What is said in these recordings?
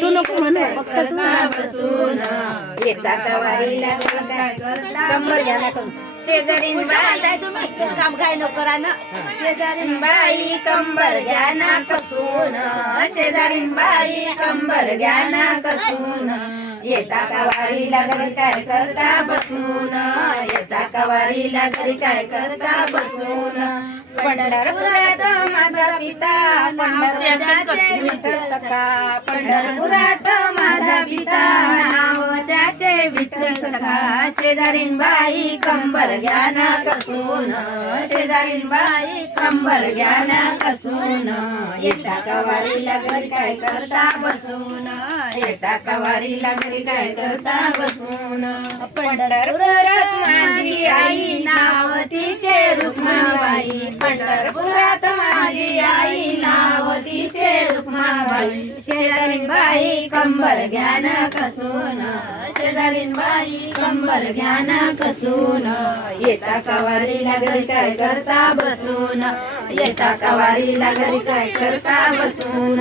तू नको म्हणू फक्त तू बसून. येता कवारीला घरी काय करता? कंबर घ्या ना करून. शेजारीन बाई. तुम्ही? काम काय नको ना शेजारीन बाई कंबर घ्या ना कसून. शेजारीन बाई कंबर घ्या ना कसून. येता कवारीला घरी काय करता? बसून. येता कवारीला घरी काय करता? बसून. पंढरपुरात माझा पिता पंढरपुराचे विठ्ठल सखा. पंढरपुरात माझा पिता नाव त्याचे विठ्ठल सखा. शेजारीन बाई कंबर ज्ञान कसून शेजारीन बाई कंबर ज्ञान कसून येता कवारीला घरी काय करता बसून येता कवारीला घरी काय करता बसून. पंढरपुरात माझी आई ना आई पंढरपुरात माझी आई नाव तिचे रुक्माबाई. शेजारीन बाई कंबर घ्या कसून. शेजारीन बाई कंबर घ्या कसून. येता कवारीला घरी काय करता बसून. येता कवारीला घरी काय करता बसून.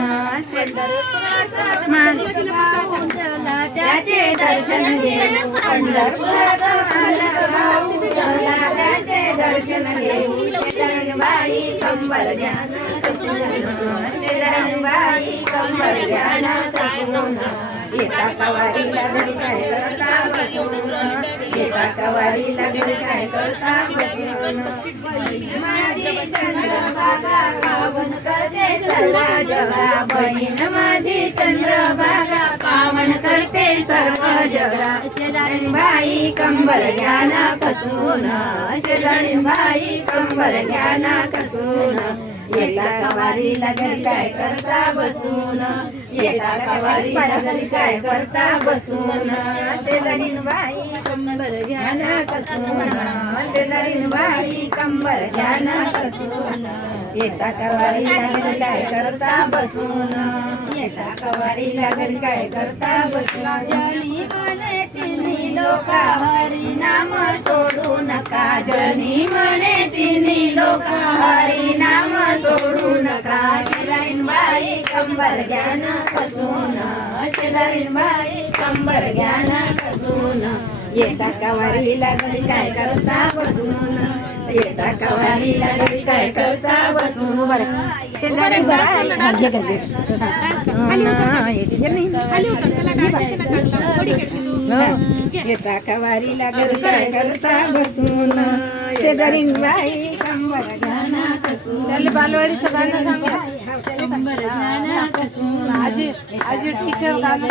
त्याचे दर्शन घेऊ पंढरपुरात माझा भाऊ. त्याचे दर्शन घेऊ कंबर घ्या कंबर कवारीला घरी काय करता बसून कवारीला घरी काय करता बसून माझी करते सर्व जगा बहीण माझी. पावन करते सर्व जगा. शेजारीन बाई कंबर घ्या कसून. शेजारीन बाई कंबर घ्या कसून. येता कवारीला घरी काय करता बसून. काय करता बसून? शेजारीन बाई कंबर घ्या कसून शेजारीन बाई कंबर घ्या कसून येता कवारी लागली काय करता बसून येता कवारी लागली काय करता बसून जनी म्हणे तिन्ही लोका हरी नाम सोडू नका जनी म्हणे तिन्ही लोका हरी नाम सोडू नका शेजारीन बाई कंबर घ्या ना कसून शेजारीन बाई कंबर घ्या ना कसून येता कवारीला घरी काय करता बसून? येता कवारीला घरी काय करता बसून. येता कवारीला घरी काय करता बसून? शेजारीन बाई कंबर त्याला बालवाडीचं गाणं सांगा कंबर कसून आजी आजी टीचर गाणं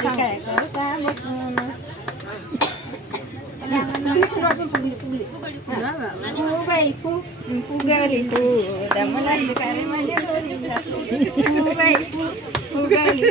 फुगली तू दमलाली काय म्हणजे फुगली